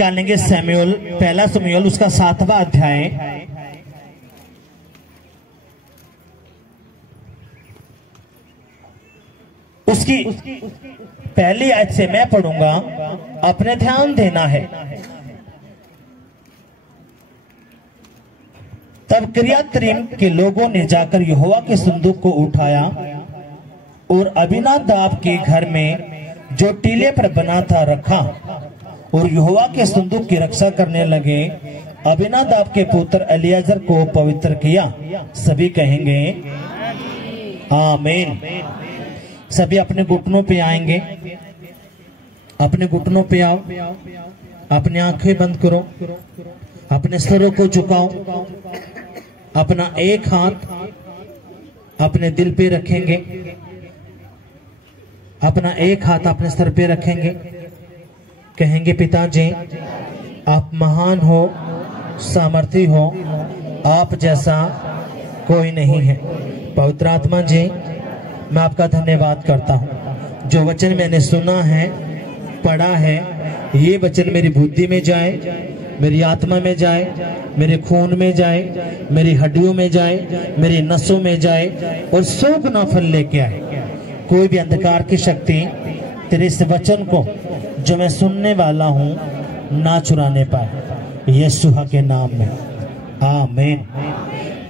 निकालेंगे सैमुएल, पहला सैमुएल उसका 7वां अध्याय, उसकी पहली आयत से मैं पढ़ूंगा, अपने ध्यान देना है। तब किर्यतयीम के लोगों ने जाकर यहोवा के संदूक को उठाया और अबीनादाब के घर में जो टीले पर बना था रखा और यहोवा के संदूक की रक्षा करने लगे। अबीनादाब के पुत्र एलियाजर को पवित्र किया। सभी कहेंगे आमीन। सभी अपने घुटनों पे आएंगे, अपने घुटनों पे आओ, अपनी आंखें बंद करो, अपने सिरों को झुकाओ, अपना एक हाथ अपने दिल पे रखेंगे, अपना एक हाथ अपने सर पे रखेंगे। कहेंगे पिताजी आप महान हो, सामर्थी हो, आप जैसा कोई नहीं है। पवित्र आत्मा जी मैं आपका धन्यवाद करता हूँ। जो वचन मैंने सुना है, पढ़ा है, ये वचन मेरी बुद्धि में जाए, मेरी आत्मा में जाए, मेरे खून में जाए, मेरी हड्डियों में जाए, मेरी नसों में जाए और 100 गुना फल लेके आए। कोई भी अंधकार की शक्ति तेरे इस वचन को जो मैं सुनने वाला हूँ ना चुराने पाए, यीशु के नाम में आमीन।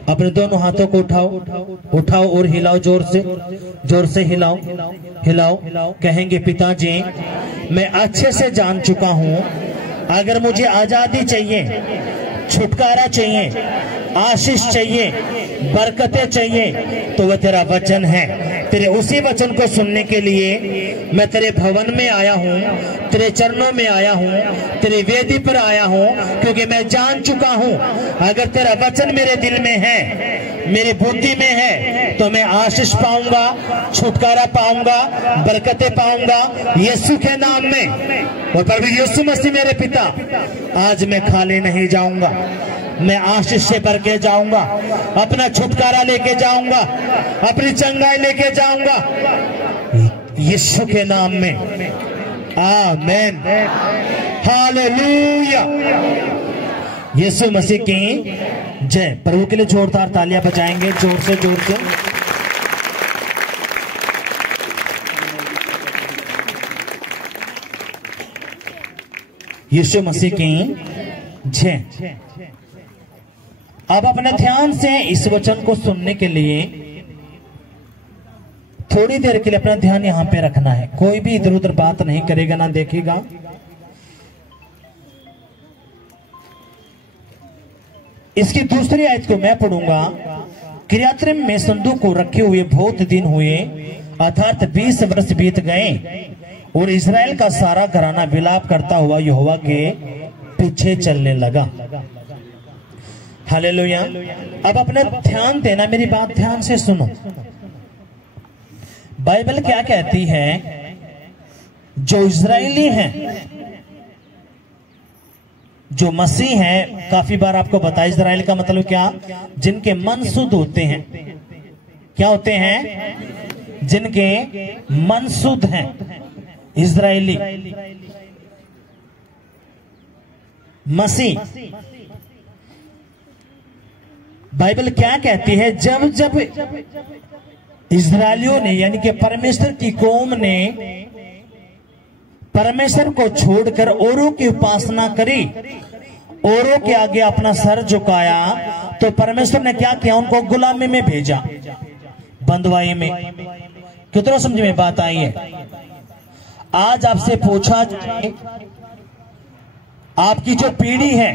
अपने दोनों हाथों को उठाओ और हिलाओ, जोर से हिलाओ। कहेंगे पिताजी मैं अच्छे से जान चुका हूँ, अगर मुझे आजादी चाहिए, छुटकारा चाहिए, आशीष चाहिए, बरकतें चाहिए, तो वह तेरा वचन है। तेरे उसी वचन को सुनने के लिए मैं तेरे भवन में आया हूँ, तेरे चरणों में आया हूँ, तेरी वेदी पर आया हूँ, क्योंकि मैं जान चुका हूँ अगर तेरा वचन मेरे दिल में है, मेरी बुद्धि में है, तो मैं आशीष पाऊंगा, छुटकारा पाऊंगा, बरकतें पाऊंगा यीशु के नाम में। और प्रभु यीशु मसीह मेरे पिता, आज मैं खाली नहीं जाऊंगा, मैं आशीष से भर के जाऊंगा, अपना छुटकारा लेके जाऊंगा, अपनी चंगाई लेके जाऊंगा यीशु के नाम में आमीन। हालेलुया। यीशु मसीह की जय। प्रभु के लिए जोरदार तालियां बजाएंगे, जोर से। यीशु मसीह की जय। अब अपने ध्यान से इस वचन को सुनने के लिए थोड़ी देर के लिए अपना ध्यान यहां पे रखना है। कोई भी इधर उधर बात नहीं करेगा, ना देखेगा। इसकी दूसरी आयत को मैं पढ़ूंगा। किर्यतयीम में संदूक को रखे हुए बहुत दिन हुए, अर्थात 20 वर्ष बीत गए, और इस्राएल का सारा घराना विलाप करता हुआ यहोवा के पीछे चलने लगा। हालेलुया। अब अपना ध्यान देना, मेरी बात ध्यान से सुनो। बाइबल क्या कहती है? जो इजरायली हैं, जो मसीह हैं, काफी बार आपको बताया इजराइल का मतलब क्या? जिनके मन शुद्ध होते हैं। क्या होते हैं? जिनके मन शुद्ध हैं, इजरायली मसीह। बाइबल क्या कहती है? जब जब इजरायलियों ने, यानी कि परमेश्वर की कौम ने परमेश्वर को छोड़कर औरों की उपासना करी, औरों के आगे अपना सर झुकाया, तो परमेश्वर ने क्या किया? उनको गुलामी में भेजा, बंदवाई में। कितना समझ में बात आई है? आज आपसे पूछा जाए, आपकी जो पीढ़ी है,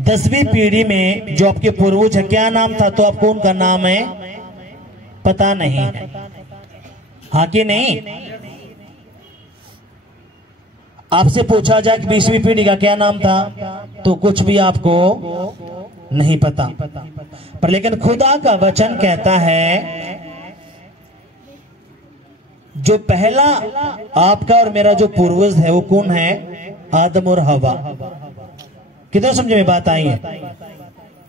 10वीं पीढ़ी में जो आपके पूर्वज है, क्या नाम था? तो आपको उनका नाम है पता नहीं है, हाँ कि नहीं? आपसे पूछा जाए कि 20वीं पीढ़ी का क्या नाम था, तो कुछ भी आपको नहीं पता। पर लेकिन खुदा का वचन कहता है, जो पहला आपका और मेरा जो पूर्वज है वो कौन है? आदम और हवा। कितना समझ में बात आई है?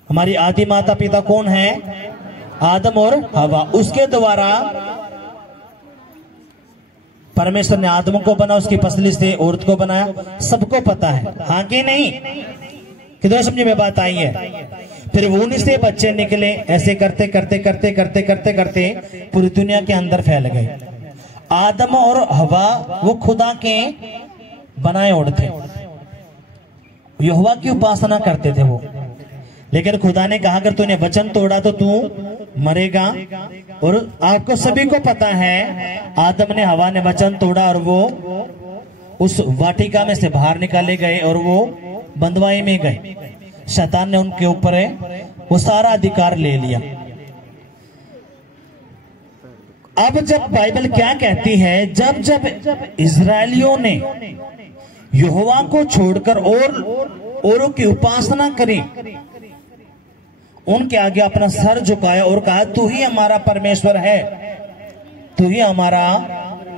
हमारी आदि माता पिता कौन है? आदम और हवा। उसके द्वारा परमेश्वर ने आदम को बना, उसकी पसली से औरत को बनाया, सबको पता है, हाँ कि नहीं? कितना समझ में बात आई है? फिर वहीं से बच्चे निकले, ऐसे करते करते करते करते करते करते पूरी दुनिया के अंदर फैल गए। आदम और हवा वो खुदा के बनाए और थे, यहोवा की उपासना करते थे वो। लेकिन खुदा ने कहा अगर तूने वचन तोड़ा तो तू मरेगा। और आपको सभी को पता है आदम ने हवा ने वचन तोड़ा और वो उस वाटिका में से बाहर निकाले गए और वो बंदवाई में गए। शैतान ने उनके ऊपर वो सारा अधिकार ले लिया। अब जब बाइबल क्या कहती है, जब जब इजरायलियों ने यहोवा को छोड़कर औरों की उपासना करी, उनके आगे अपना सर झुकाया और कहा तू ही हमारा परमेश्वर है, तू ही हमारा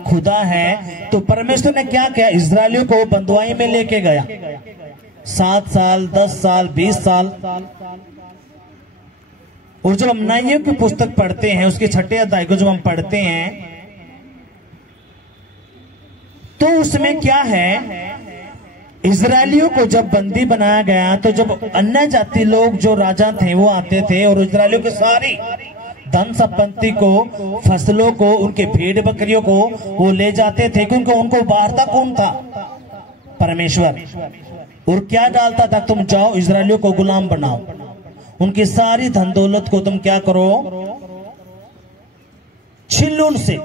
खुदा है, तो परमेश्वर ने क्या किया, इजरायलियों को बंदुआई में लेके गया। 7 साल 10 साल 20 साल। और जब हम नाइयों की पुस्तक पढ़ते हैं, उसके 6ठे अध्याय को जब हम पढ़ते हैं तो उसमें क्या है, इजरायलियों को जब बंदी बनाया गया तो जब अन्य जाति लोग जो राजा थे वो आते थे और इजरायलियों की सारी धन संपत्ति को, फसलों को, उनके भेड़ बकरियों को वो ले जाते थे, क्योंकि उनको बांटता कौन था, परमेश्वर। और क्या डालता था, तुम जाओ इजरायलियों को गुलाम बनाओ, उनकी सारी धन दौलत को तुम क्या करो, छीन लो उनसे,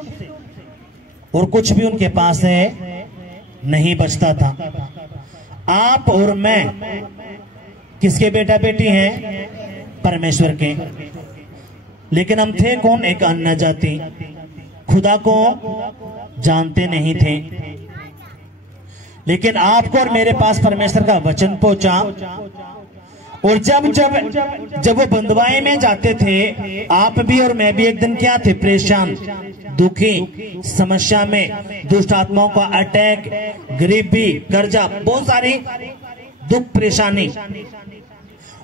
और कुछ भी उनके पास है नहीं बचता था। आप और मैं किसके बेटा बेटी हैं, परमेश्वर के। लेकिन हम थे कौन, एक अन्य जाति, खुदा को जानते नहीं थे। लेकिन आपको और मेरे पास परमेश्वर का वचन पहुंचा, और जब वो बंदवाई में जाते थे, आप भी और मैं भी एक दिन क्या थे, परेशान, दुखी, समस्या में, दुष्ट आत्माओं का अटैक, गरीबी, कर्जा, बहुत सारी दुख परेशानी।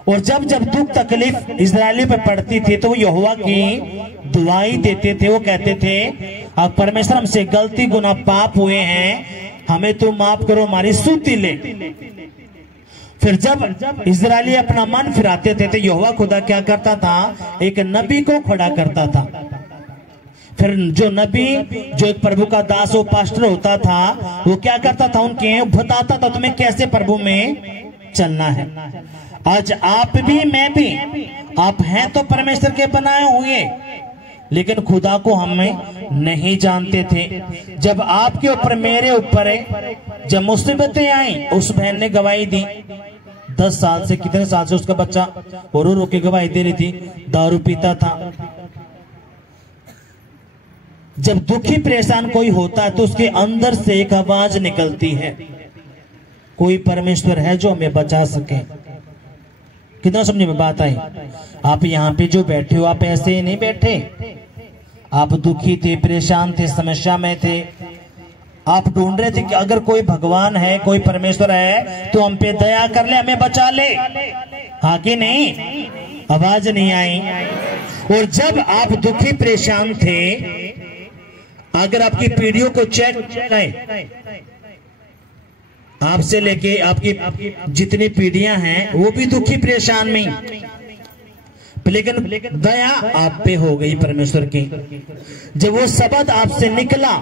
और जब जब दुख तकलीफ इजरायली पे पड़ती थी तो वो यहोवा की दुआई देते थे। वो कहते थे अब परमेश्वर हमसे गलती गुनाह पाप हुए हैं, हमें तो माफ करो, हमारी स्तुति ले। फिर जब इजरायली अपना मन फिराते थे तो यहोवा खुदा क्या करता था, एक नबी को खड़ा करता था। फिर जो नबी, जो एक प्रभु का दास वो पास्टर होता था, वो क्या करता था, उनके बताता था तुम्हें कैसे प्रभु में चलना है। आज आप भी मैं भी, आप हैं तो परमेश्वर के बनाए हुए, लेकिन खुदा को हमें नहीं जानते थे। जब आपके ऊपर, मेरे ऊपर जब मुसीबतें आई, उस बहन ने गवाही दी, 10 साल से, कितने साल से उसका बच्चा रो रो के गवाही दे रही थी, दारू पीता था। जब दुखी परेशान कोई होता है तो उसके अंदर से एक आवाज निकलती है, कोई परमेश्वर है जो हमें बचा सके। कितना समझ में बात आई? आप यहाँ पे जो बैठे हो, आप ऐसे ही नहीं बैठे, आप दुखी थे, परेशान थे, समस्या में थे, आप ढूंढ रहे थे कि अगर कोई भगवान है, कोई परमेश्वर है तो हम पे दया कर ले, हमें बचा ले, हाँ कि नहीं? आवाज नहीं आई। और जब आप दुखी परेशान थे, अगर आपकी पीढ़ियों को चेक करें, आपसे लेके आपकी जितनी पीढ़ियां हैं वो भी दुखी परेशान में, लेकिन दया आप पे हो गई परमेश्वर की। जब वो शब्द आपसे निकला,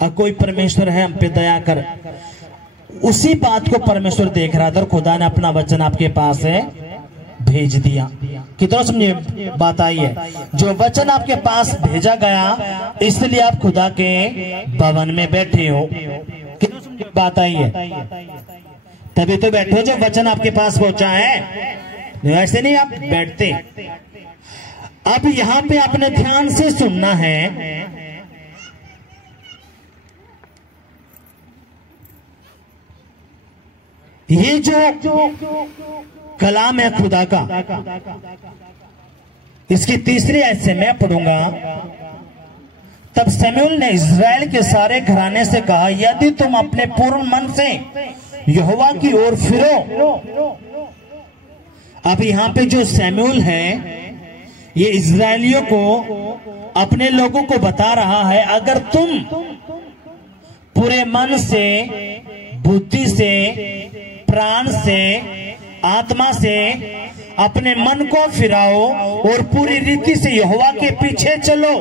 अब कोई परमेश्वर है, हम पे दया कर, उसी बात को परमेश्वर देख रहा था और खुदा ने अपना वचन आपके पास है भेज दिया। कितना समझे बात आई है? जो वचन आपके पास भेजा गया, इसलिए आप खुदा के भवन में बैठे हो। कितना समझे बात आई है? तभी तो बैठे हो जब वचन आपके पास पहुंचा है, वैसे नहीं आप बैठते। अब यहां पे आपने ध्यान से सुनना है, ये जो कलाम है खुदा का, इसकी तीसरी आयत से मैं पढ़ूंगा। तब शमूएल ने इस्राएल के सारे घराने से कहा, यदि तुम अपने पूर्ण मन से यहोवा की ओर फिरो। अब यहाँ पे जो शमूएल है, ये इस्राएलियों को, अपने लोगों को बता रहा है, अगर तुम पूरे मन से, बुद्धि से, प्राण से, आत्मा से अपने मन को फिराओ और पूरी रीति से यहोवा के पीछे चलो।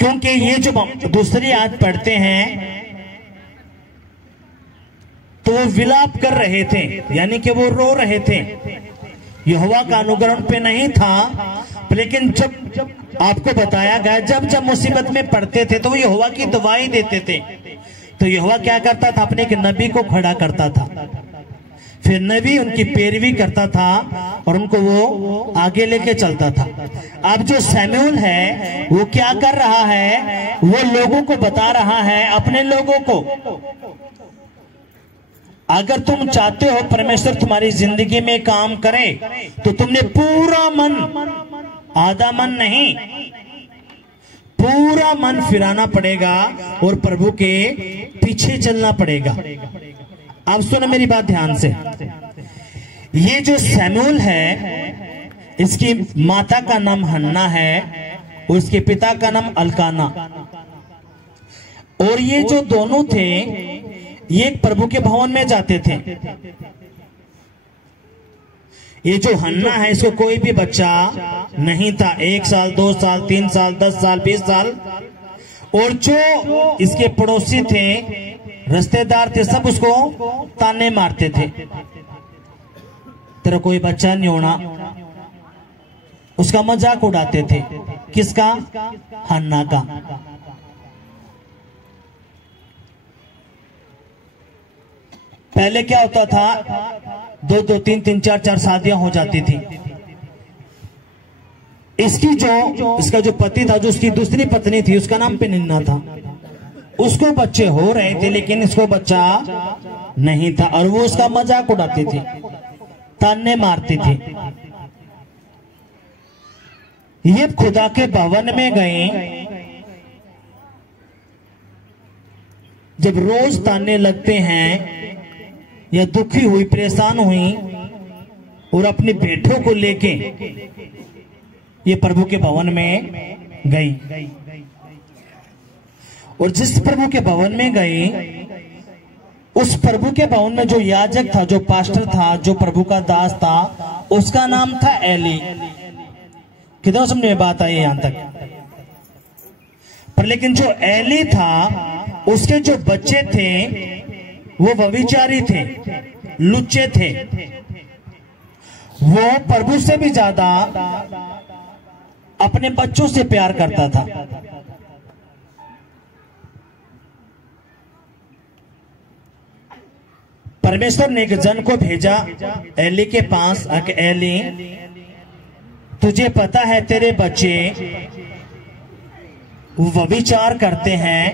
क्योंकि ये जो दूसरी आयत पढ़ते हैं तो वो विलाप कर रहे थे, यानी कि वो रो रहे थे। यहोवा का अनुग्रह उन पे नहीं था, लेकिन जब आपको बताया गया जब जब मुसीबत में पड़ते थे तो वो यहोवा की दुआएं देते थे। तो यहोवा क्या करता था, अपने एक नबी को खड़ा करता था, फिर नबी उनकी पैरवी करता था और उनको वो आगे लेके चलता था। अब जो शमूएल है वो क्या कर रहा है, वो लोगों को बता रहा है, अपने लोगों को, अगर तुम चाहते हो परमेश्वर तुम्हारी जिंदगी में काम करे तो तुमने पूरा मन, आधा मन नहीं, पूरा मन फिराना पड़ेगा और प्रभु के पीछे चलना पड़ेगा। अब सुनो मेरी बात ध्यान से। ये जो शमूएल है, इसकी माता का नाम हन्ना है और इसके पिता का नाम अल्काना। और ये जो दोनों थे ये प्रभु के भवन में जाते थे। ये जो हन्ना है इसको कोई भी बच्चा नहीं था, 1 साल 2 साल 3 साल 10 साल 20 साल। और जो इसके पड़ोसी थे, रिश्तेदार थे, सब उसको ताने मारते थे, तेरा कोई बच्चा नहीं होना। उसका मजाक उड़ाते थे। किसका? हन्ना का। पहले क्या होता था, 2-2 3-3 4-4 शादियां हो जाती थी। इसका जो पति था, जो उसकी दूसरी पत्नी थी, उसका नाम पेनिन्ना था। उसको बच्चे हो रहे थे लेकिन इसको बच्चा नहीं था और वो उसका मजाक उड़ाती थी, ताने मारती थी। ये खुदा के भवन में गए, जब रोज ताने लगते हैं या दुखी हुई, परेशान हुई और अपनी बेटों को लेके ये प्रभु के भवन में गई। और जिस प्रभु के भवन में गई, उस प्रभु के भवन में जो याजक था, जो पास्टर था, जो प्रभु का दास था, उसका नाम था एली। कितना समझ में बात आई यहां तक? पर लेकिन जो एली था, उसके जो बच्चे थे वो व्यभिचारी थे, लुच्चे थे। वो प्रभु से भी ज्यादा अपने बच्चों से प्यार करता था। परमेश्वर ने एक जन को भेजा एली के पास, एली तुझे पता है तेरे बच्चे व्यभिचार करते हैं,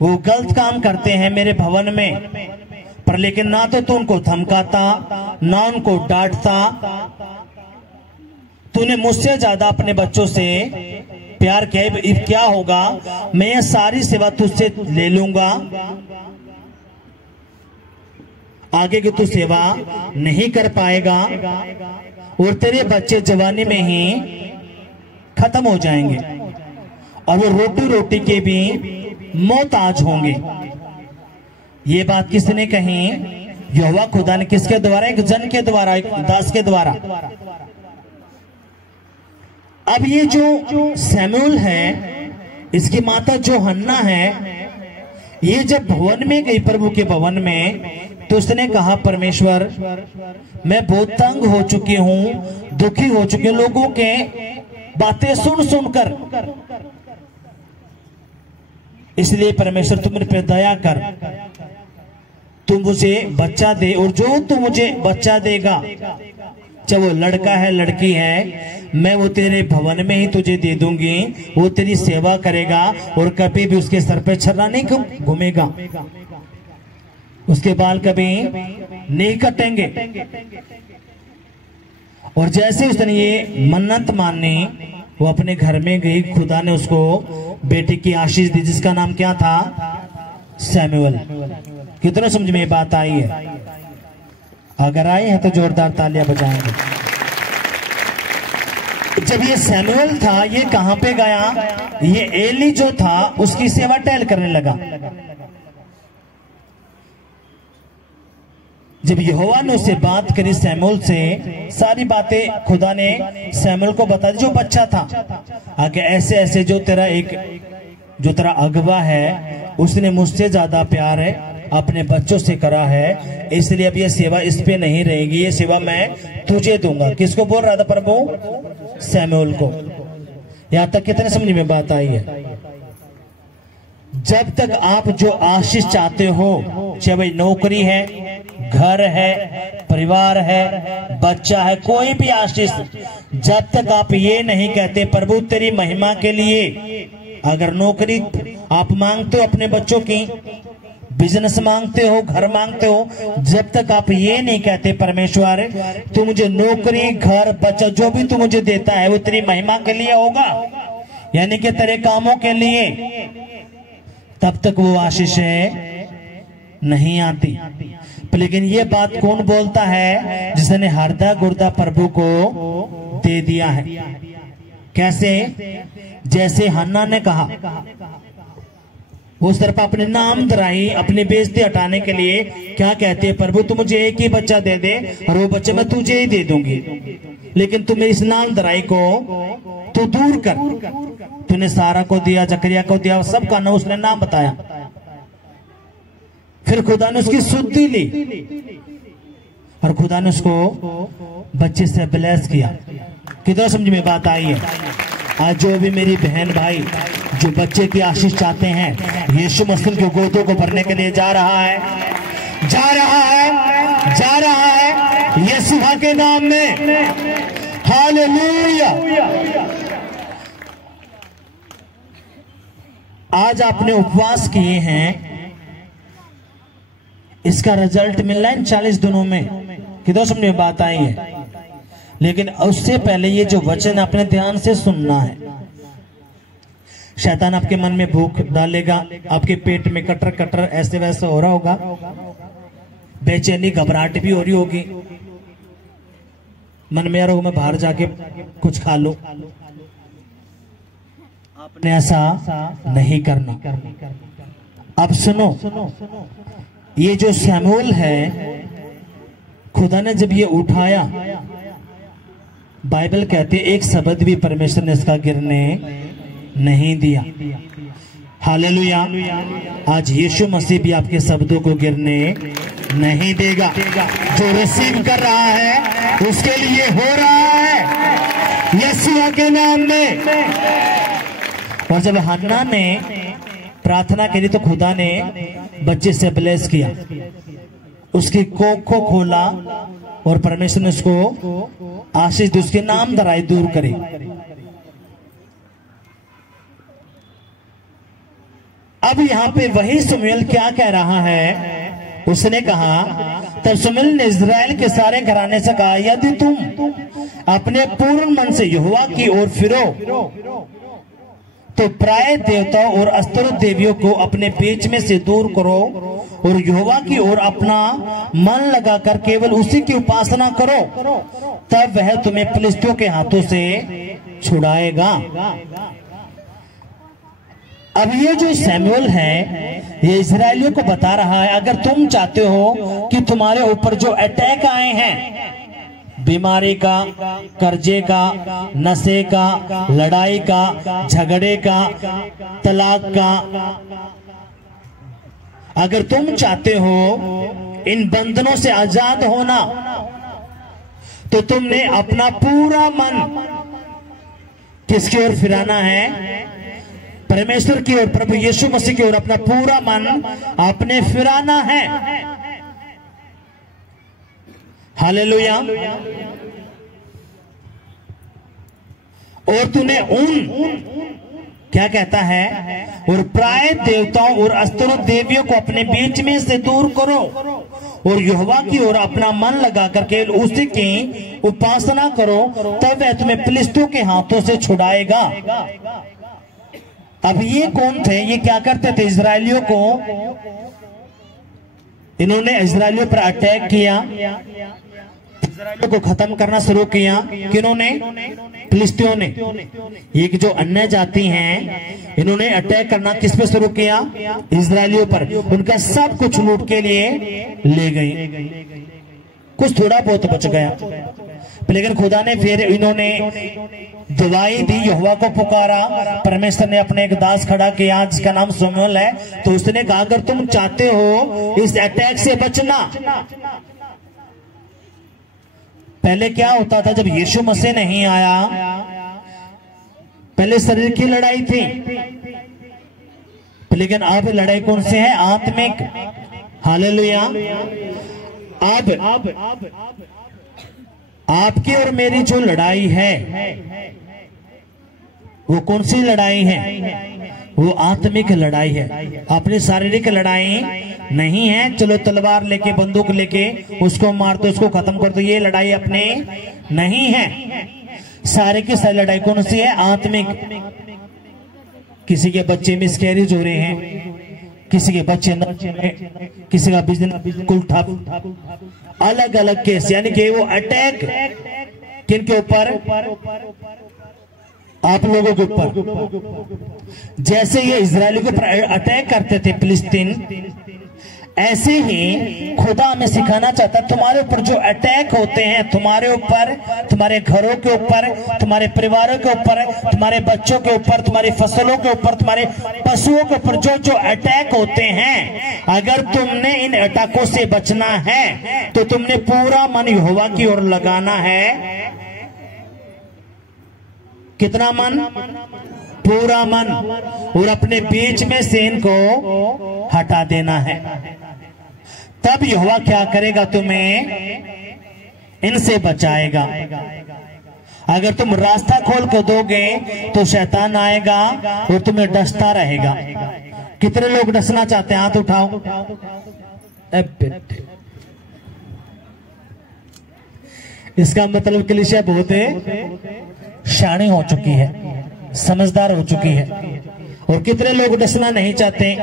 वो गलत काम करते हैं मेरे भवन में, पर लेकिन ना तो तू उनको धमकाता, ना उनको डांटता। तूने मुझसे ज्यादा अपने बच्चों से प्यार किया, क्या होगा, मैं ये सारी सेवा तुझसे ले लूंगा, आगे की तू सेवा नहीं कर पाएगा और तेरे बच्चे जवानी में ही खत्म हो जाएंगे और वो रोटी रोटी के भी मोहताज होंगे। ये बात किसने कही? यहोवा खुदा ने। किसके द्वारा? एक जन के द्वारा, एक दास के द्वारा। अब ये जो शमूएल है, इसकी माता जो हन्ना है, ये जब भवन में गई, प्रभु के भवन में, तो उसने कहा परमेश्वर मैं बहुत तंग हो चुकी हूं, दुखी हो चुकी हूं लोगों के बातें सुन सुनकर, इसलिए परमेश्वर तुम मेरे पे दया कर, तू मुझे बच्चा दे, और जो तू मुझे बच्चा देगा, चाहे वो लड़का है लड़की है, मैं वो तेरे भवन में ही तुझे दे दूंगी, वो तेरी सेवा करेगा और कभी भी उसके सर पे छर्रा नहीं घूमेगा, उसके बाल कभी नहीं कटेंगे। और जैसे उसने ये मन्नत मानी, वो अपने घर में गई, खुदा ने उसको बेटे की आशीष दी, जिसका नाम क्या था? शमूएल। कितना समझ में ये बात आई है? अगर आई है तो जोरदार तालियां बजाएंगे। जब ये सैमुअल था, ये कहां पे गया? ये एली जो था उसकी सेवा टहल करने लगा। जब यहोवा ने उससे बात करी सैमुअल से, सारी बातें खुदा ने सैमुअल को बता दी। जो बच्चा था आगे ऐसे ऐसे जो तेरा अगवा है उसने मुझसे ज्यादा प्यार है अपने बच्चों से करा है, इसलिए अब ये सेवा इस पे नहीं रहेगी, ये सेवा मैं तुझे दूंगा। किसको बोल रहा था प्रभु? सैमुअल को। यहां तक कितने समझ में बात आई है? जब तक आप जो आशीष चाहते हो, चाहे भाई नौकरी है, घर है, परिवार है, बच्चा है, कोई भी आशीष, जब तक आप ये नहीं कहते प्रभु तेरी महिमा के लिए, अगर नौकरी आप मांगते हो अपने बच्चों की, बिजनेस मांगते हो, घर मांगते हो, जब तक आप ये नहीं कहते परमेश्वर तू मुझे नौकरी, घर, बच्चा जो भी तू मुझे देता है वो तेरी महिमा के लिए होगा, यानी कि तेरे कामों के लिए, तब तक वो आशीषें नहीं आती। लेकिन ये बात कौन बोलता है? जिसने हरदा गुर्दा प्रभु को दे दिया है। कैसे? जैसे हन्ना ने कहा, वो सिर्फ अपने नाम दराई, अपनी बेइज्जती हटाने के लिए क्या कहते हैं? प्रभु तू मुझे एक ही बच्चा दे दे और वो बच्चा मैं तुझे ही दे दूंगी, लेकिन तुम इस नाम दराई को तो दूर कर। तूने सारा को दिया, जकरिया को दिया, सबका ना उसने नाम बताया। फिर खुदा ने उसकी शुद्धि ली और खुदा ने उसको बच्चे से ब्लेस किया। कितना समझ में बात आई है? आज जो भी मेरी बहन भाई जो बच्चे की आशीष चाहते हैं, यीशु मसीह के गोदों को भरने के लिए जा रहा है, जा रहा है, जा रहा है यीशु के नाम में। हालेलुया। आज आपने उपवास किए हैं, इसका रिजल्ट मिल रहा है इन 40 दिनों में। कितना समझ में बात आई है? लेकिन उससे पहले ये जो वचन आपने ध्यान से सुनना है। शैतान आपके मन में भूख डालेगा, आपके पेट में कटर कटर ऐसे वैसे हो रहा होगा, बेचैनी घबराहट भी हो रही होगी, मन में यार मैं बाहर जाके कुछ खा लो। आपने ऐसा नहीं करना। अब सुनो, ये जो सैमुअल है, खुदा ने जब ये उठाया, बाइबल कहते एक शब्द भी परमेश्वर ने इसका गिरने नहीं दिया। हालेलुया। आज यीशु मसीह भी आपके शब्दों को गिरने नहीं देगा। जो रिसीव कर रहा है उसके लिए हो रहा है यीशु के नाम में। और जब हन्ना ने प्रार्थना करी तो खुदा ने बच्चे से ब्लेस किया, उसकी कोख को खोला और परमेश्वर ने उसको आशीष दी, उसके नाम दराई दूर करे। अब यहाँ पे वही शमूएल क्या कह रहा है? उसने कहा, तब शमूएल ने इस्राएल के सारे घराने से कहा, यदि तुम अपने पूर्ण मन से यहोवा की ओर फिरो तो प्राय देवताओं और अस्तर देवियों को अपने बीच में से दूर करो और यहोवा की ओर अपना मन लगाकर केवल उसी की उपासना करो, तब वह तुम्हें फिलिस्तियों के हाथों से छुड़ाएगा। अब ये जो सैमुएल है, ये इस्राएलियों को बता रहा है, अगर तुम चाहते हो कि तुम्हारे ऊपर जो अटैक आए हैं, बीमारी का, कर्जे का, नशे का, लड़ाई का, झगड़े का, तलाक का, अगर तुम चाहते हो इन बंधनों से आजाद होना, तो तुमने अपना पूरा मन किसकी ओर फिराना है? परमेश्वर की ओर, प्रभु यीशु मसीह की ओर अपना पूरा मन आपने फिराना है। हालेलुया। और तूने क्या कहता है? और प्राय देवताओं और अस्तर देवियों को अपने बीच में से दूर करो और यहोवा की ओर अपना मन लगाकर केवल उसी की उपासना करो, तब वह तुम्हें फिलिस्तियों के हाथों से छुड़ाएगा। अब ये कौन थे? ये क्या करते थे? इजरायलियों को, इन्होंने इजरायलियों पर अटैक किया, इजराइलियों को खत्म करना शुरू किया। किन्होंने? फिलिस्तीनियों ने। ये कि जो अन्य जाति हैं, इन्होंने अटैक करना किस पे शुरू किया? इजराइलियों पर। उनका सब कुछ लूट के लिए ले गए, कुछ थोड़ा बहुत बच गया। लेकिन खुदा ने फिर इन्होंने दुआई दी, यहोवा को पुकारा। परमेश्वर ने अपने एक दास खड़ा किया जिसका नाम शमूएल है। तो उसने कहा अगर तुम चाहते हो इस अटैक से बचना। पहले क्या होता था जब यीशु मसीह नहीं आया, पहले शरीर की लड़ाई थी, लेकिन अब लड़ाई कौन से है? आत्मिक। हालेलुया। अब आपकी और मेरी जो लड़ाई है वो कौन सी लड़ाई है? वो आत्मिक लड़ाई है। अपनी शारीरिक लड़ाई नहीं है, चलो तलवार लेके बंदूक लेके उसको मार दो, उसको खत्म कर दो, ये लड़ाई अपने नहीं है। सारी की सारी लड़ाई कौन सी है? आत्मिक। किसी के बच्चे मिसकैरेज हो रहे हैं, किसी के बच्चे किसी का बिजनेस बिल्कुल ठप, अलग अलग केस। यानी कि वो अटैक किनके ऊपर? आप लोगों के ऊपर। जैसे ये इजरायली के ऊपर अटैक करते थे फिलिस्तीन, ऐसे ही खुदा हमें सिखाना चाहता है तुम्हारे ऊपर जो अटैक होते हैं, तुम्हारे ऊपर, तुम्हारे घरों के ऊपर, तुम्हारे परिवारों के ऊपर, तुम्हारे बच्चों के ऊपर, तुम्हारी फसलों के ऊपर, तुम्हारे पशुओं के ऊपर जो जो अटैक होते हैं, अगर तुमने इन अटैकों से बचना है तो तुमने पूरा मन यहोवा की ओर लगाना है। कितना मन? पूरा मन। और अपने बीच में से इनको हटा देना है। तब यहोवा क्या करेगा? तुम्हें इनसे बचाएगा। अगर तुम रास्ता खोल कर दोगे तो शैतान आएगा और तुम्हें डसता रहेगा। कितने लोग डसना चाहते हैं? हाथ उठाओ। इसका मतलब कलीसिया बहुत शानी हो चुकी है, समझदार हो चुकी है। और कितने लोग डसना नहीं चाहते?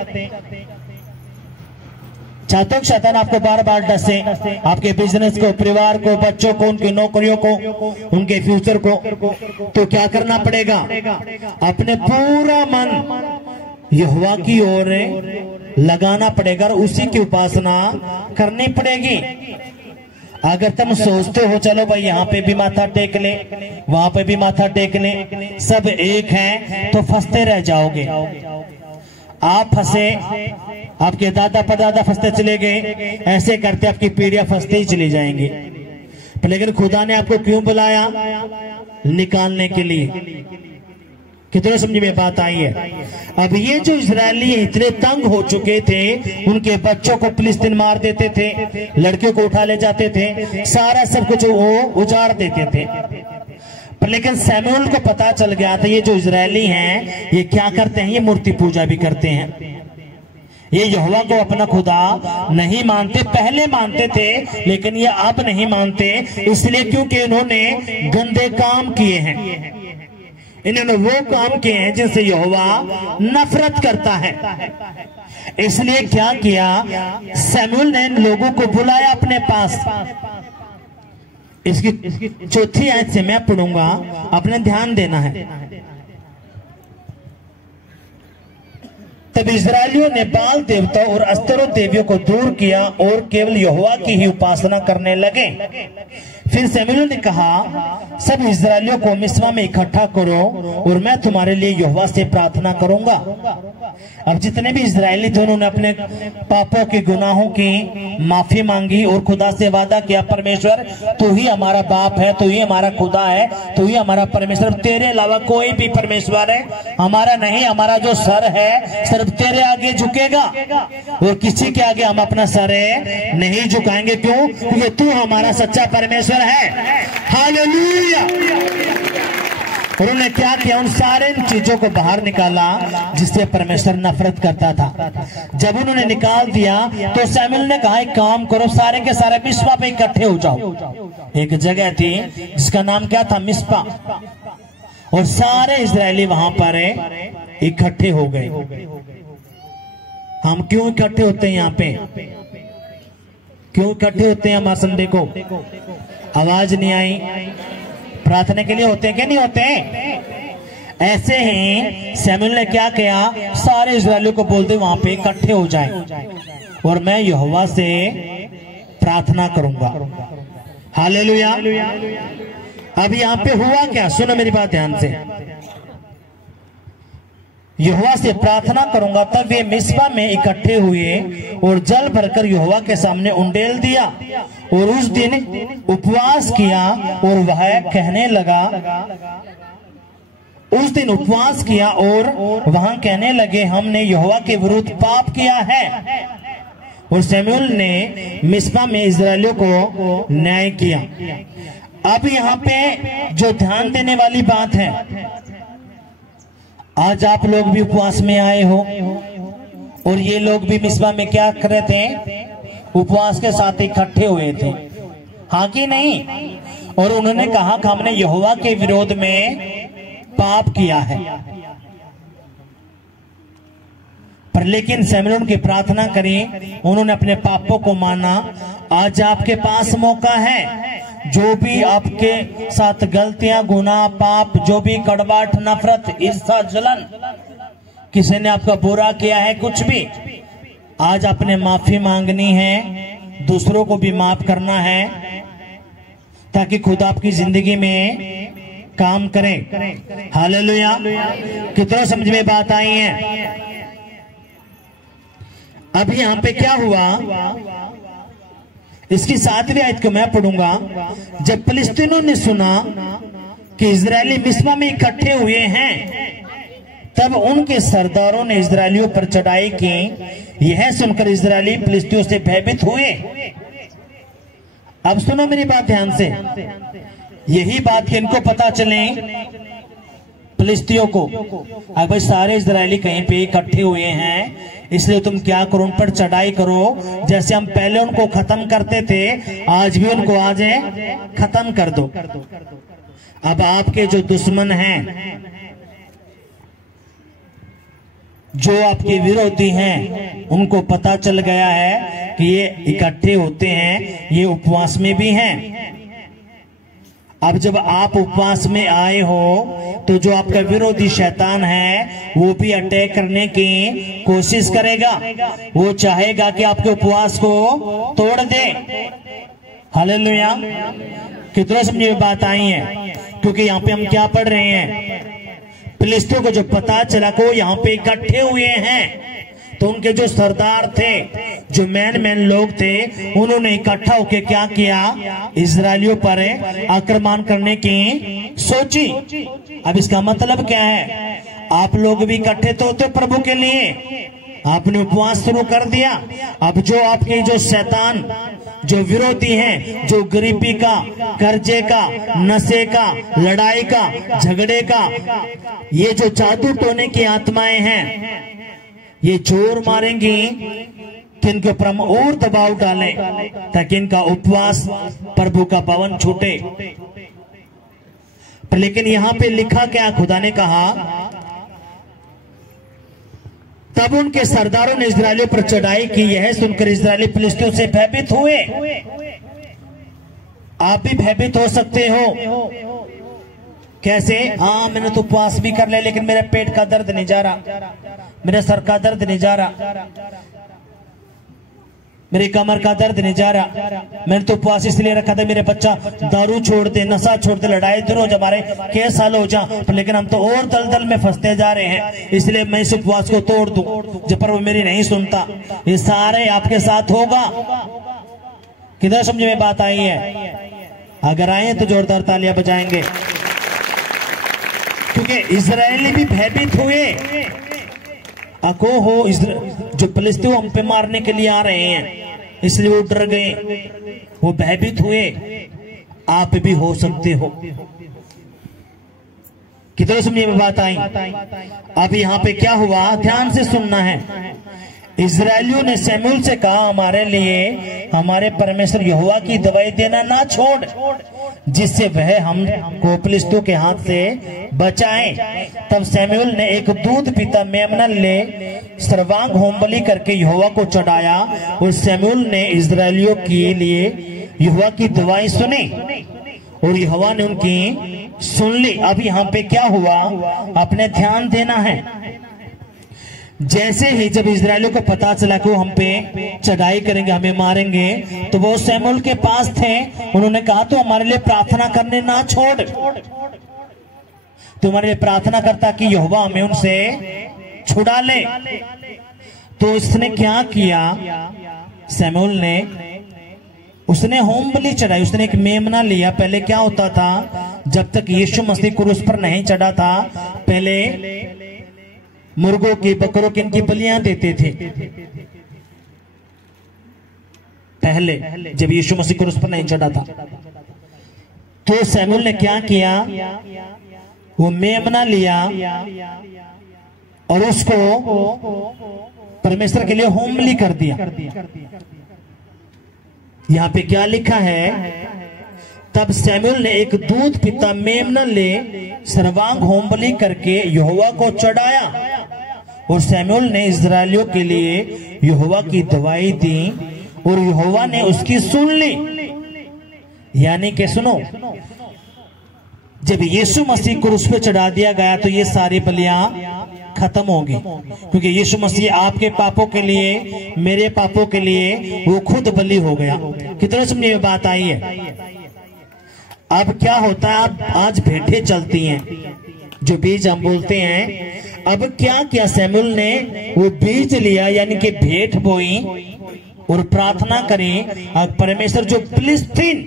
चाहते हो शैतान आपको बार बार डसे, आपके बिजनेस को, परिवार को, बच्चों को, उनकी नौकरियों को, उनके फ्यूचर को। तो क्या करना पड़ेगा? अपने पूरा मन यहोवा की ओर लगाना पड़ेगा और उसी की उपासना करनी पड़ेगी। अगर तुम सोचते हो चलो भाई यहाँ पे भी माथा टेक ले, वहां पे भी माथा टेक ले, सब एक हैं, तो फंसते रह जाओगे। आप फंसे, आपके दादा परदादा फंसते चले गए, ऐसे करते आपकी पीढ़ियां फंसते ही चली जाएंगी। लेकिन खुदा ने आपको क्यों बुलाया? निकालने के लिए। कितने समझ में बात आई है? अब ये जो इजरायली इतने तंग हो चुके थे, उनके बच्चों को फिलिस्तीन मार देते थे, लड़कियों को उठा ले जाते थे, सारा सब कुछ वो उजाड़ देते थे। पर लेकिन शमूएल को पता चल गया था ये जो इजरायली हैं ये क्या करते हैं? ये मूर्ति पूजा भी करते हैं। ये यहोवा को अपना खुदा नहीं मानते। पहले मानते थे लेकिन ये अब नहीं मानते। इसलिए क्योंकि इन्होंने गंदे काम किए हैं, इन्होंने वो काम किए हैं जिनसे यहोवा नफरत करता है। इसलिए क्या किया? शमूएल ने इन लोगों को बुलाया अपने पास। इसकी चौथी आयत से मैं पढ़ूंगा, अपने ध्यान देना है। तब इजरायलियों ने बाल देवताओं और अस्तरों देवियों को दूर किया और केवल यहोवा की ही उपासना करने लगे। फिर शमूएल ने कहा सब इजरायलियों को मिस्पा में इकट्ठा करो और मैं तुम्हारे लिए यहोवा से प्रार्थना करूंगा। अब जितने भी इजरायली थे उन्होंने अपने पापों के गुनाहों की माफी मांगी और खुदा से वादा किया परमेश्वर तू ही हमारा बाप है, तू ही हमारा खुदा है, तू ही हमारा परमेश्वर, तेरे अलावा कोई भी परमेश्वर है हमारा नहीं। हमारा जो सर है सिर्फ तेरे आगे झुकेगा और किसी के आगे हम अपना सर नहीं झुकाएंगे। क्यों? क्योंकि तू हमारा सच्चा परमेश्वर है। हालेलुया। उन्होंने क्या किया? उन सारे चीजों को बाहर निकाला जिससे परमेश्वर नफरत करता था। जब उन्होंने निकाल दिया तो शमूएल ने कहा एक काम करो, सारे के सारे मिस्पा पे इकट्ठे हो जाओ। एक जगह थी जिसका नाम क्या था? मिस्पा। और सारे इजरायली वहां पर इकट्ठे हो गए। हम क्यों इकट्ठे होते हैं यहाँ पे? क्यों इकट्ठे होते हैं हम हर संडे को? आवाज नहीं आई? प्रार्थना के लिए होते हैं क्या नहीं होते हैं? ऐसे ही शमूएल ने क्या किया, सारे इस्राएलियों को बोलते वहां पे इकट्ठे हो जाएं और मैं यहोवा से प्रार्थना करूंगा। हालेलुया। अब यहाँ पे हुआ क्या, सुनो मेरी बात ध्यान से। यहोवा से प्रार्थना करूंगा, तब वे मिस्पा में इकट्ठे हुए और जल भरकर यहोवा के सामने उंडेल दिया और उस दिन उपवास किया और वह कहने लगा, उस दिन उपवास किया और वहां कहने लगे, हमने यहोवा के विरुद्ध पाप किया है। और शमूएल ने मिस्पा में इस्राएलियों को न्याय किया। अब यहाँ पे जो ध्यान देने वाली बात है, आज आप लोग भी उपवास में आए हो और ये लोग भी मिस्पा में क्या कर रहे थे, उपवास के साथ इकट्ठे हुए थे, हाँ कि नहीं? और उन्होंने कहा कि हमने यहोवा के विरोध में पाप किया है। पर लेकिन शमूएल उनकी प्रार्थना करी, उन्होंने अपने पापों को माना। आज आपके पास मौका है, जो भी आपके साथ गलतियां, गुनाह, पाप, जो भी कड़वाहट, नफरत, ईर्ष्या, जलन, किसी ने आपका बुरा किया है, कुछ भी, आज आपने माफी मांगनी है, दूसरों को भी माफ करना है, ताकि खुद आपकी जिंदगी में काम करें। हालेलुया। कितना समझ में बात आई है? अब यहाँ पे क्या हुआ, इसकी 7वीं आयत को मैं पढ़ूंगा। जब फिलिस्तीनियों ने सुना कि इजरायली मिस्पा में इकट्ठे हुए हैं, तब उनके सरदारों ने इजरायलियों पर चढ़ाई की। यह सुनकर इजरायली फिलिस्तीनियों से भयभीत हुए। अब सुनो मेरी बात ध्यान से, यही बात कि इनको पता चले फिलिस्तीनियों को, अब भाई सारे इजरायली कहीं पे इकट्ठे हुए हैं, इसलिए तुम क्या करो, उन पर चढ़ाई करो। जैसे हम पहले उनको खत्म करते थे, आज भी उनको आज खत्म कर दो। अब आपके जो दुश्मन हैं, जो आपके विरोधी हैं, उनको पता चल गया है कि ये इकट्ठे होते हैं, ये उपवास में भी हैं। अब जब आप उपवास में आए हो, तो जो आपका विरोधी शैतान है, वो भी अटैक करने की कोशिश करेगा। वो चाहेगा कि आपके उपवास को तोड़ दे। हालेलुया। कितना समझे बात आई है? क्योंकि यहाँ पे हम क्या पढ़ रहे हैं, फिलिस्तीनियों को जो पता चला कि वो यहाँ पे इकट्ठे हुए हैं, तो उनके जो सरदार थे, जो मैन लोग थे, उन्होंने इकट्ठा होकर क्या किया, इजरायलियों पर आक्रमण करने की सोची। अब इसका मतलब क्या है, आप लोग भी इकट्ठे तो होते प्रभु के लिए, आपने उपवास शुरू कर दिया। अब जो आपके जो शैतान, जो विरोधी हैं, जो गरीबी का, कर्जे का, नशे का, लड़ाई का, झगड़े का, ये जो जादू टोने की आत्माएं हैं, ये जोर मारेंगी कि इनके ऊपर हम और दबाव डालें, ताकि इनका उपवास प्रभु का भवन छूटे। पर लेकिन यहां पे लिखा क्या, खुदा ने कहा, तब उनके सरदारों ने इजरायलियों पर चढ़ाई की। यह सुनकर इजरायली फिलिस्तीनियों से भयभीत हुए। आप भी भयभीत हो सकते हो। कैसे? हाँ, मैंने तो उपवास भी कर लिया, लेकिन मेरे पेट का दर्द नहीं जा रहा, मेरे सर का दर्द नहीं जा रहा, मेरी कमर का दर्द नहीं जा रहा। मैंने तो उपवास इसलिए रखा था मेरे बच्चा दारू छोड़ दे, नशा छोड़ दे, लड़ाई दूर हो, हमारे केस साल हो जा, लेकिन हम तो और दलदल में फंसते जा रहे हैं, इसलिए मैं इस उपवास को तोड़ दूं। जब पर वो मेरी नहीं सुनता, ये सारे आपके साथ होगा। किधर समझ में बात आई है? अगर आए तो जोरदार तालियां बजाएंगे, क्योंकि इजरायली भी भयभीत हुए। अको हो, जो फिलिस्तीन हम पे मारने के लिए आ रहे हैं, इसलिए वो डर गए, वो भयभीत हुए। आप भी हो सकते हो। कितने समझ में बात आई? अब यहाँ पे क्या हुआ, ध्यान से सुनना है। इजराइलियों ने शमूएल से कहा, हमारे लिए हमारे परमेश्वर यहोवा की दवाई देना ना छोड़, जिससे वह हमको फिलिस्तियों के हाथ से बचाए। तब शमूएल ने एक दूध पीता मेमना ले सर्वांग होम बलि करके यहोवा को चढ़ाया, और शमूएल ने इजराइलियों के लिए यहोवा की दवाई सुनी और यहोवा ने उनकी सुन ली। अब यहाँ पे क्या हुआ, अपने ध्यान देना है। जैसे ही जब इजराइलियों को पता चला कि वो हम पे चढ़ाई करेंगे, हमें मारेंगे, तो वो शमूएल के पास थे। उन्होंने कहा, तो हमारे लिए प्रार्थना करने ना छोड़, तुम्हारे लिए प्रार्थना करता कि यहोवा हमें उनसे छुड़ा ले। तो उसने क्या किया, शमूएल ने उसने होम बलि चढ़ाई। उसने एक मेमना लिया। पहले क्या होता था, जब तक यीशु मसीह क्रूस पर नहीं चढ़ा था, पहले मुर्गों की, बकरों की, इनकी बलियां देते थे। पहले जब यीशु मसीह क्रूस पर नहीं चढ़ा था, तो शमूएल ने क्या किया, वो मेमना लिया और उसको परमेश्वर के लिए होम बलि कर दिया। यहां पे क्या लिखा है, तब शमूएल ने एक दूध पीता मेमना ले सर्वांग होम बलि करके यहोवा को चढ़ाया, और शमूएल ने इजराइलियों के लिए यहोवा की दवाई दी और यहोवा ने उसकी सुन ली। यानी कि सुनो, जब यीशु मसीह क्रूस पे चढ़ा दिया गया तो ये सारी बलियां खत्म होगी, क्योंकि यीशु मसीह आपके पापों के लिए, मेरे पापों के लिए वो खुद बलि हो गया। कितने समझ में बात आई है। अब क्या होता है, अब आज भेंटें चलती हैं, जो बीज हम बोलते हैं। अब क्या किया शमूएल ने, वो बीज लिया, यानी कि भेंट बोई और प्रार्थना करी, परमेश्वर जो फिलिस्तीन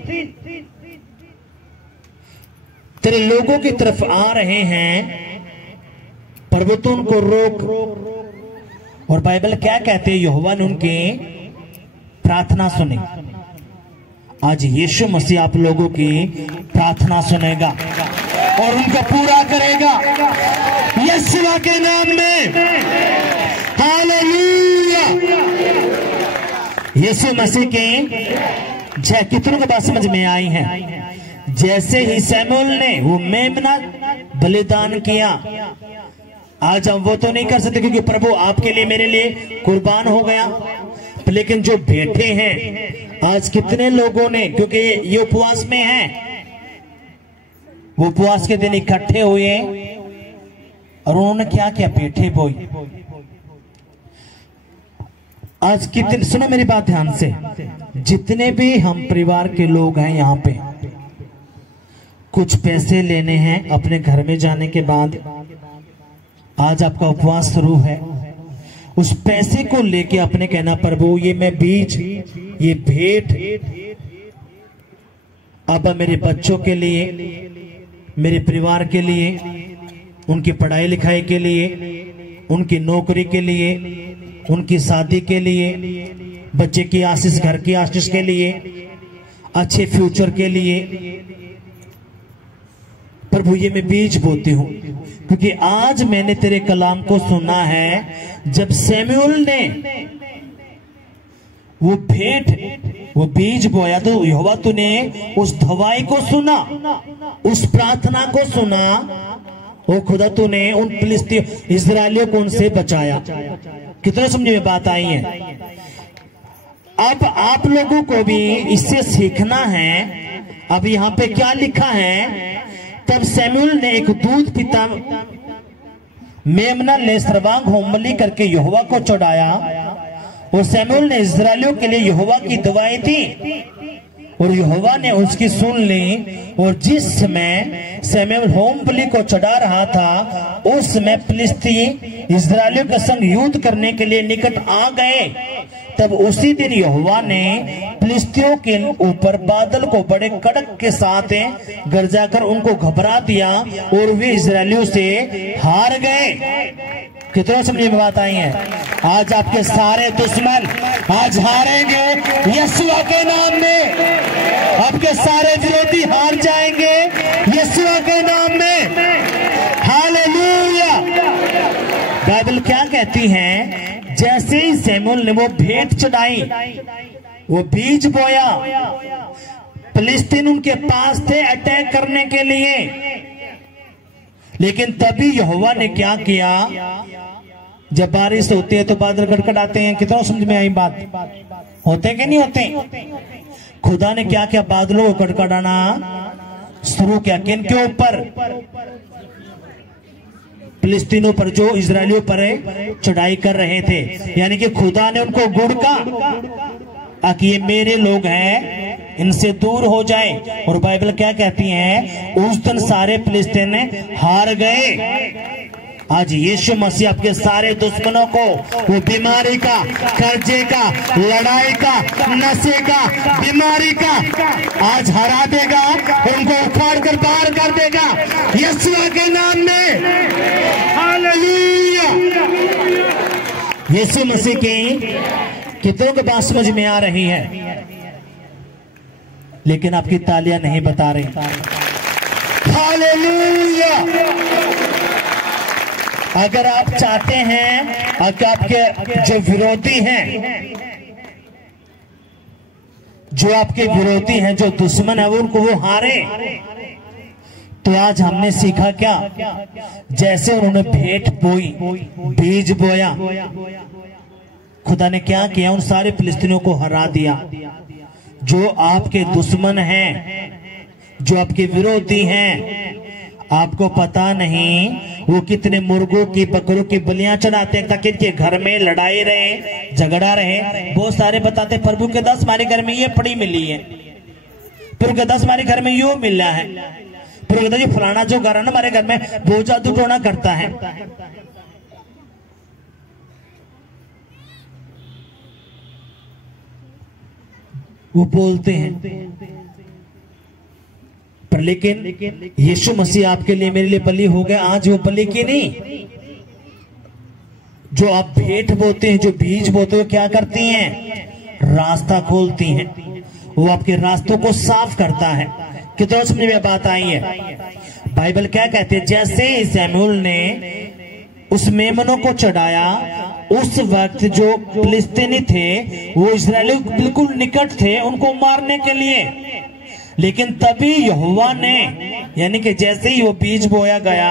तेरे लोगों की तरफ आ रहे हैं, प्रभु तो उनको रोक। और बाइबल क्या कहते हैं, यहोवा ने उनकी प्रार्थना सुनी। आज यीशु मसीह आप लोगों की प्रार्थना सुनेगा और उनको पूरा करेगा यीशु के नाम में। हालेलुया। यीशु मसीह की जय। कितनों को बात समझ में आई है। जैसे ही शमूएल ने वो मेमना बलिदान किया, आज हम वो तो नहीं कर सकते क्योंकि प्रभु आपके लिए, मेरे लिए कुर्बान हो गया, लेकिन जो बैठे हैं आज कितने लोगों ने, क्योंकि ये उपवास में है, वो उपवास के दिन इकट्ठे हुए और उन्होंने क्या किया, बैठे बोई। आज कितने, सुनो मेरी बात ध्यान से, जितने भी हम परिवार के लोग हैं यहाँ पे, कुछ पैसे लेने हैं अपने घर में जाने के बाद, आज आपका उपवास शुरू है, उस पैसे को लेके अपने कहना, प्रभु ये मैं बीज, ये भेंट अब मेरे बच्चों के लिए, मेरे परिवार के लिए, उनकी पढ़ाई लिखाई के लिए, उनकी नौकरी के लिए, उनकी शादी के लिए, बच्चे की आशीष, घर की आशीष के लिए, अच्छे फ्यूचर के लिए, प्रभु ये मैं बीज बोती हूं, क्योंकि आज मैंने तेरे कलाम को सुना है। जब शमूएल ने वो भेंट, वो बीज बोया, तो यहोवा तूने उस दवाई को सुना, उस प्रार्थना को सुना, ओ खुदा तूने उन फिलिस्ती इजराइलियों को उनसे बचाया। कितने समझ में बात आई है। अब आप लोगों को भी इससे सीखना है। अब यहाँ पे क्या लिखा है, तब शमूएल ने एक दूध पीता मेमना ले सर्वांग होम बलि करके यहोवा को चढ़ाया, और शमूएल ने इजराइलियों के लिए यहोवा की दवाई दी और यहोवा ने उसकी सुन ली। और जिस समय शमूएल होम बलि को चढ़ा रहा था, उस समय फिलिस्ती इजराइलियों के संग युद्ध करने के लिए निकट आ गए। तब उसी दिन यहोवा ने फिलिस्तियों के ऊपर बादल को बड़े कड़क के साथ गरजाकर उनको घबरा दिया और वे इजराइलियों से हार गए। कितने समझ में बात आई है। आज आपके सारे दुश्मन आज हारेंगे यीशु के नाम में। आपके सारे विरोधी हार जाएंगे यीशु के नाम में। हालेलुया। बाइबल क्या कहती है, जैसे ही सैमुअल ने वो भेंट चढ़ाई, वो बीज बोया। फिलिस्तीन उनके पास थे अटैक करने के लिए, लेकिन तभी यहोवा ने क्या किया, जब बारिश होती है तो बादल गड़गड़ाते हैं। कितना समझ में आई बात? होते कि नहीं होते? खुदा ने क्या किया, बादलों को गड़गड़ाना शुरू किया। किन के ऊपर? फिलिस्तीनों पर, जो इजरायलियों पर चढ़ाई कर रहे थे। यानी कि खुदा ने उनको गुड़का ताकि ये मेरे लोग हैं, इनसे दूर हो जाए। और बाइबल क्या कहती है, उस दिन सारे फिलिस्तीन हार गए। आज यीशु मसीह आपके सारे दुश्मनों को, वो बीमारी का, कर्जे का, लड़ाई का, नशे का, बीमारी का आज हरा देगा, उनको उखाड़ कर बाहर कर देगा यीशु के नाम में। हालेलुया। यीशु मसीह की कितनों के बात समझ में आ रही है, लेकिन आपकी तालियां नहीं बता रही। हालेलुया। अगर आप चाहते हैं कि आपके जो विरोधी हैं, जो आपके विरोधी हैं, जो दुश्मन है, वो उनको वो हारे, तो आज हमने सीखा क्या, जैसे उन्होंने भेंट बोई, बीज बोया, खुदा ने क्या किया, उन सारे फिलिस्तीनियों को हरा दिया। जो आपके दुश्मन हैं, जो आपके विरोधी हैं, आपको पता नहीं वो कितने मुर्गों की, बकरों की बलियां चढ़ाते हैं ताकि इनके घर में लड़ाई रहे, झगड़ा रहे। बहुत सारे बताते प्रभु के 10 हमारे घर में ये पड़ी मिली है, प्रभु के 10 हमारे घर में यो मिला है, प्रभु के 10 फलाना जो घर है ना हमारे घर में वो जादू टोना करता है। वो बोलते हैं, पर लेकिन यीशु मसीह आपके लिए, मेरे लिए बलि हो गया। आज वो बलि की नहीं, जो आप भेंट बोते हैं, जो बीज बोते हो, क्या करती हैं, रास्ता खोलती हैं। वो आपके रास्तों को साफ करता है। कितना समझ में बात आई है? बाइबल क्या कहते हैं, जैसे ही सैमुअल ने उस मेमनों को चढ़ाया, उस वक्त जो फिलिस्तीनी थे वो इजरायली बिल्कुल निकट थे उनको मारने के लिए। लेकिन तभी यहोवा ने, यानी कि जैसे ही वो बीज बोया गया,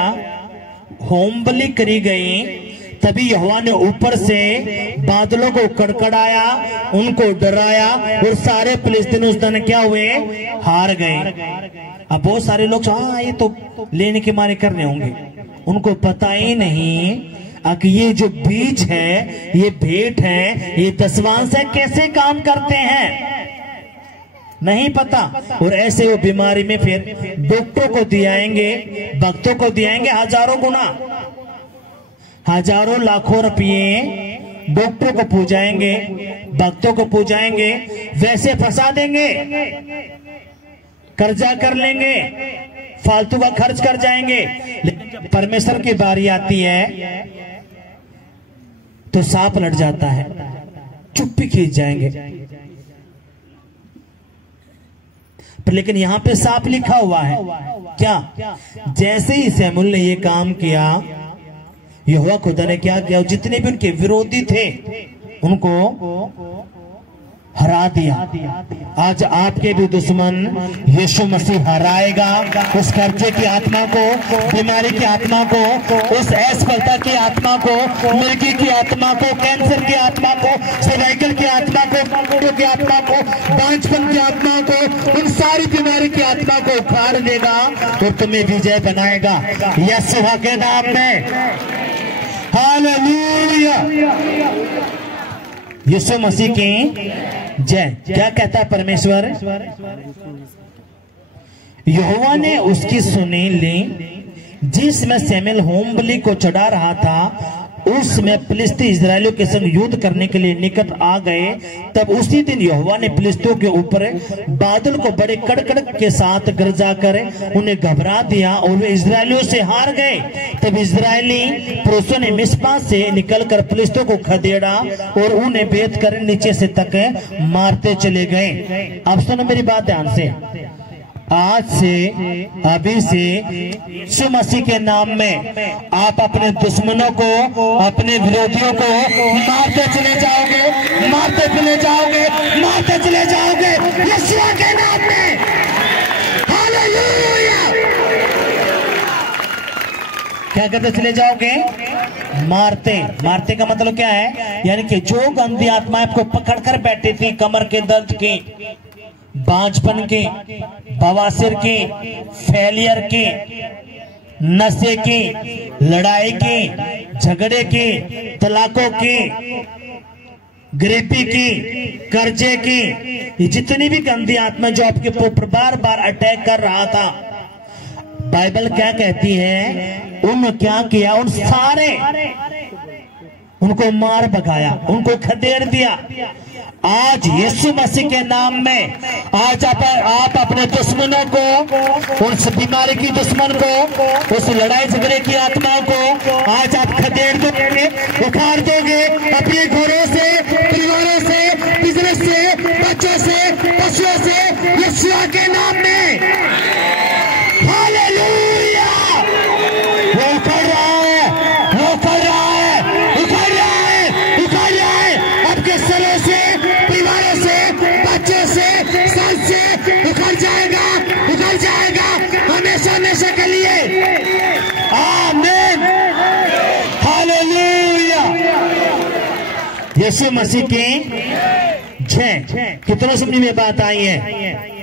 होम बलि करी गई, तभी यहोवा ने ऊपर से बादलों को कड़कड़ाया, उनको डराया, और सारे फिलिस्तीन उस दिन क्या हुए, हार गए। अब बहुत सारे लोग हाँ ये तो लेने के मारे कर रहे होंगे, उनको पता ही नहीं कि ये जो बीज है, ये भेंट है, ये दशवांश है, कैसे काम करते हैं, नहीं पता। और ऐसे वो बीमारी में फिर डॉक्टरों को दियाएंगे, भक्तों को दियाएंगे हजारों गुना, हजारों लाखों रुपये डॉक्टरों को पूजाएंगे, भक्तों को पूजाएंगे, वैसे फंसा देंगे, कर्जा कर लेंगे, फालतू का खर्च कर जाएंगे। लेकिन जब परमेश्वर की बारी आती है तो सांप लड़ जाता है, चुप्पी खींच जाएंगे। लेकिन यहां पे सांप लिखा हुआ है क्या? जैसे ही सैमुअल ने ये काम किया, यहोवा खुदा ने क्या किया, जितने भी उनके विरोधी थे उनको हरा दिया। आज आपके भी दुश्मन यीशु मसीह हराएगा। उस कर्जे की आत्मा को, बीमारी की आत्मा को, उस असफलता की आत्मा को, मिर्गी की आत्मा को, कैंसर की आत्मा को, सर्वाइकल की आत्मा को, कमजोरी की आत्मा को, बांझपन की आत्मा को, उन सारी बीमारी की आत्मा को उखाड़ देगा और तुम्हें विजय बनाएगा यीशु के नाम में। हालेलुया। यीशु मसीह की जय। क्या कहता है परमेश्वर? यहोवा ने उसकी सुनी ली। जिसमें सैमुअल होम बलि को चढ़ा रहा था, उसमें फिलिस्ती इजरायलियों के संग युद्ध करने के लिए निकट आ गए। तब उसी दिन यहोवा ने फिलिस्तियों के ऊपर बादल को बड़े कड़कड़ के साथ गरजा कर उन्हें घबरा दिया और वे इजरायलियों से हार गए। तब इजरायली पुरुषों ने मिस्पा से निकलकर फिलिस्तियों को खदेड़ा और उन्हें बेत कर नीचे से तक मारते चले गए। अब सुनो मेरी बात ध्यान से। आज से अभी से यीशु मसीह के नाम में आप अपने दुश्मनों को, अपने विरोधियों को मारते चले जाओगे, मारते चले जाओगे, मारते चले जाओगे यीशु के नाम में। हालेलुया। क्या करते चले जाओगे? मारते। मारते का मतलब क्या है? यानी कि जो गंदी आत्मा आपको पकड़कर बैठी थी, कमर के दर्द की, बांझपन की, बवासीर की, फेलियर की, नशे की, लड़ाई की, झगड़े की, तलाकों की, गरीबी की, कर्जे की, ये जितनी भी गंदी आत्मा जो आपके ऊपर बार बार अटैक कर रहा था, बाइबल क्या कहती है? उन्होंने क्या किया? उन सारे उनको मार भगाया, उनको खदेड़ दिया। आज यीशु मसीह के नाम में आज आप अपने दुश्मनों को, उस बीमारी की दुश्मन को, उस लड़ाई झगड़े की आत्माओं को आज आप खदेड़ दोगे, उखाड़ दोगे अपने घरों से, परिवारों से, बिजनेस से, बच्चों से, पशुओं से, यीशु के नाम में। हालेलुया। वो उखड़ रहा है, वो उखड़ रहा है, उखड़ रहा है, उखड़ रहा है आपके सरों से, परिवारों से, बच्चों से, संत से उखड़ जाएगा, उखड़ जाएगा हमेशा हमेशा के लिए। आमीन। हालेलुया। यीशु मसीह की जय। कितनों समझ में बात आई है?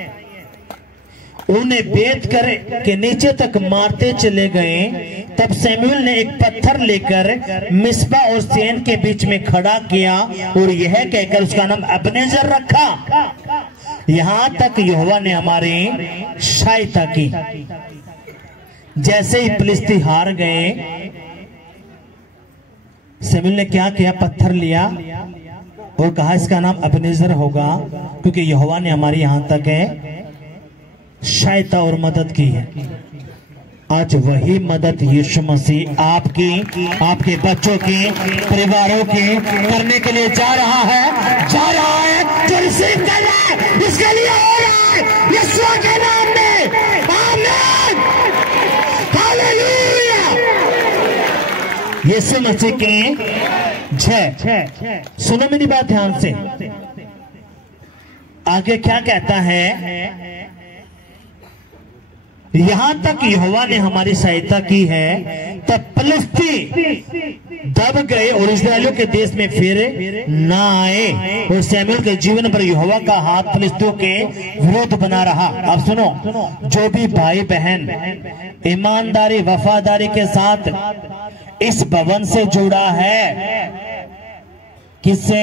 उन्हें बेत कर के नीचे तक मारते चले गए। तब शमूएल ने एक पत्थर लेकर मिस्पा और सेन के बीच में खड़ा किया और यह कहकर उसका नाम अबनेजर रखा। यहां तक यहोवा ने हमारी सहायता की। जैसे ही फिलिस्ती हार गए, शमूएल ने क्या किया? पत्थर लिया और कहा इसका नाम अबनेजर होगा, क्योंकि यहोवा ने हमारी यहां तक है सहायता और मदद की है। आज वही मदद यीशु मसीह आपकी, आपके बच्चों की, परिवारों की करने के लिए जा रहा है, जा रहा है। जो रिसीव कर रहा है इसके लिए हो रहा है यीशु के नाम में। आमीन। हालेलुया। यीशु मसीह की जय। सुनो मेरी बात ध्यान से। आगे क्या कहता है? यहां तक यहोवा ने हमारी सहायता की है। तब फिलिस्ती दब गए और इस्राएलियों के देश में फिर ना आए, और शमूएल के जीवन पर यहोवा का हाथ फिलिस्तियों के विरुद्ध बना रहा। अब सुनो, जो भी भाई बहन ईमानदारी, वफादारी के साथ इस भवन से जुड़ा है, किससे?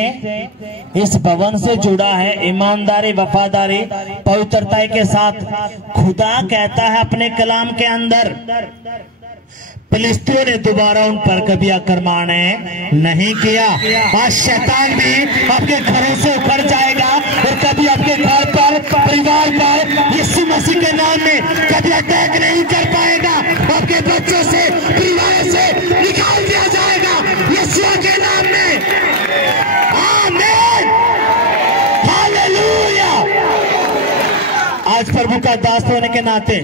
इस भवन से जुड़ा है, ईमानदारी, वफादारी, पवित्रता के साथ। खुदा कहता है अपने कलाम के अंदर, फिलिस्तियों ने दोबारा उन पर कभी आक्रमण नहीं किया। आज शैतान भी आपके घरों से उखड़ जाएगा और कभी आपके घर पर, परिवार पर यीशु मसीह के नाम में कभी अटैक नहीं कर पाएगा। आपके बच्चों से, परिवार से निकाल दिया जाएगा यीशु के नाम में। आमीन। हालेलुया। आज प्रभु का दास होने के नाते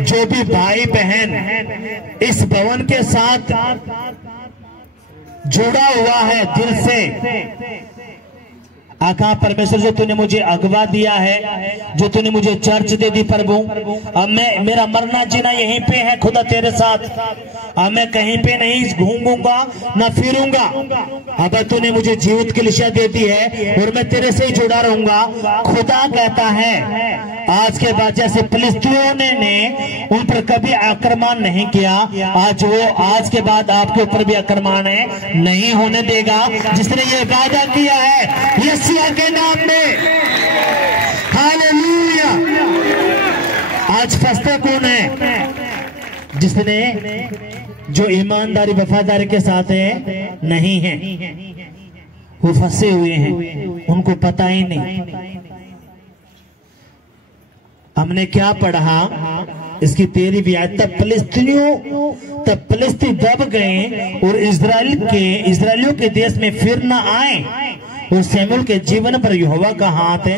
जो भी भाई बहन इस भवन के साथ जुड़ा हुआ है दिल से, आका परमेश्वर जो तूने मुझे अगवा दिया है, जो तूने मुझे चर्च दे दी प्रभु, अब मेरा मरना जीना यहीं पे है खुदा तेरे साथ। अब मैं कहीं पे नहीं घूमूंगा ना फिरूंगा। अब तूने मुझे जीवित की लिशा दे दी है और मैं तेरे से ही जुड़ा रहूंगा। खुदा कहता है आज के बाद जैसे फिलिस्तियों ने उन पर कभी आक्रमण नहीं किया, आज वो आज के बाद आपके ऊपर भी आक्रमण नहीं होने देगा, जिसने ये वादा किया है यीशु के नाम में। हालेलुया। आज फंसते कौन है? जिसने, जो ईमानदारी वफादारी के साथ है नहीं है, वो फंसे हुए हैं, उनको पता ही नहीं। हमने क्या पढ़ा इसकी तेरी भी आज। तब फिलिस्ती दब गए और इस्राएलियों के देश में फिर न आए, और शमूएल के जीवन पर यहोवा का हाथ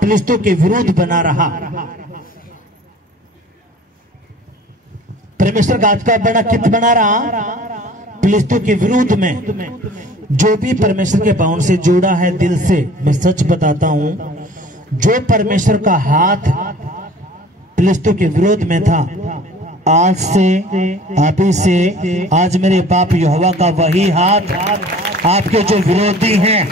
फिलिस्तियों के विरुद्ध बना रहा। परमेश्वर गाज का बड़ा कित बना रहा फिलिस्तियों के विरोध में। जो भी परमेश्वर के पावन से जुड़ा है दिल से, मैं सच बताता हूं, जो परमेश्वर का हाथ फिलिस्तियों के विरोध में था, आज से अभी से आज मेरे बाप यहोवा का वही हाथ आपके जो विरोधी हैं,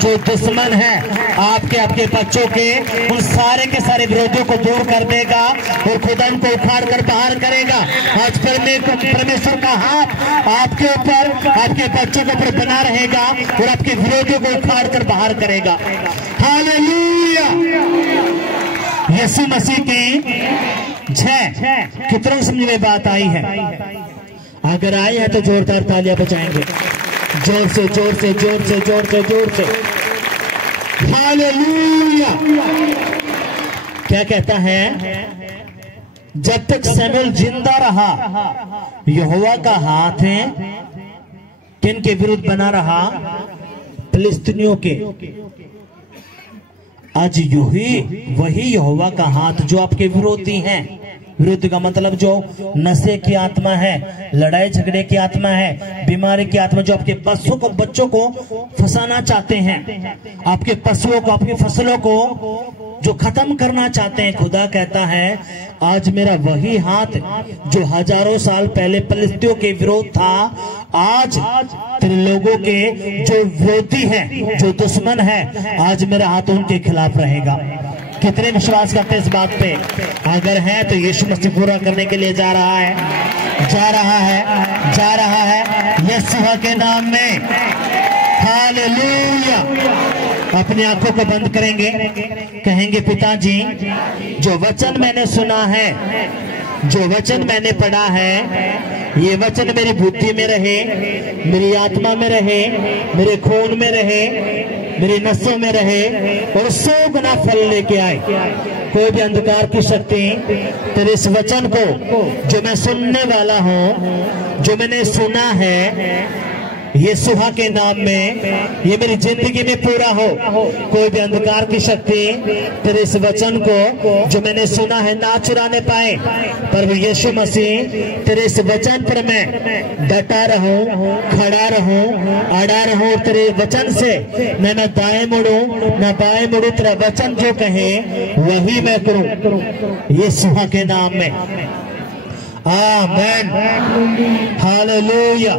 जो दुश्मन हैं, आपके बच्चों के उन सारे के सारे विरोधियों को दूर कर देगा और खुदा उनको उखाड़ कर बाहर करेगा। आज परमेश्वर का हाथ आपके ऊपर, आपके बच्चों के ऊपर बना रहेगा और आपके विरोधियों को उखाड़ कर बाहर करेगा। हालेलुया। यीशु मसीह की जय। कितनों समझ में बात आई है? अगर आई है तो जोरदार तालियां बजाएंगे, जोर से जोर से जोर से जोर से जोर से। हालेलुया। क्या कहता है? जब तक शमूएल जिंदा रहा, यहोवा का हाथ है किन के विरुद्ध बना रहा? फिलिस्तीनियों के। आज वही यहोवा का हाथ जो आपके विरोधी हैं, विरोध का मतलब जो नशे की आत्मा है, लड़ाई झगड़े की आत्मा है, बीमारी की आत्मा, जो आपके बच्चों को फंसाना चाहते हैं, आपके पशुओं को, आपकी फसलों को जो खत्म करना चाहते हैं। खुदा कहता है आज मेरा वही हाथ जो हजारों साल पहले फिलिस्तियों के विरोध था, आज तेरे लोगों के जो विरोधी हैं, जो दुश्मन है, आज मेरा हाथ उनके खिलाफ रहेगा। कितने विश्वास करते हैं इस बात पे? अगर है तो यीशु मसीह पूरा करने के लिए जा रहा है, जा रहा है, जा रहा है यीशु के नाम में। हालेलुया। अपनी आंखों को बंद करेंगे, कहेंगे पिताजी जो वचन मैंने सुना है, जो वचन मैंने पढ़ा है, ये वचन मेरी बुद्धि में रहे, मेरी आत्मा में रहे, मेरे खून में रहे, मेरी नसों में रहे और 100 गुना फल लेके आए। कोई भी अंधकार की शक्ति तेरे इस वचन को जो मैं सुनने वाला हूँ, जो मैंने सुना है, यीशु के नाम में ये मेरी जिंदगी में पूरा हो। कोई भी अंधकार की शक्ति तेरे इस वचन को जो मैंने सुना है ना चुराने पाए। पर यीशु मसीह तेरे इस वचन पर मैं डटा रहूं, खड़ा रहूं, अड़ा रहूं, तेरे वचन से मैं न दाएं मुड़ूं न बाएं मुड़ूं, तेरा वचन जो कहे वही मैं करूं, यीशु के नाम में। आमीन। हालेलुया।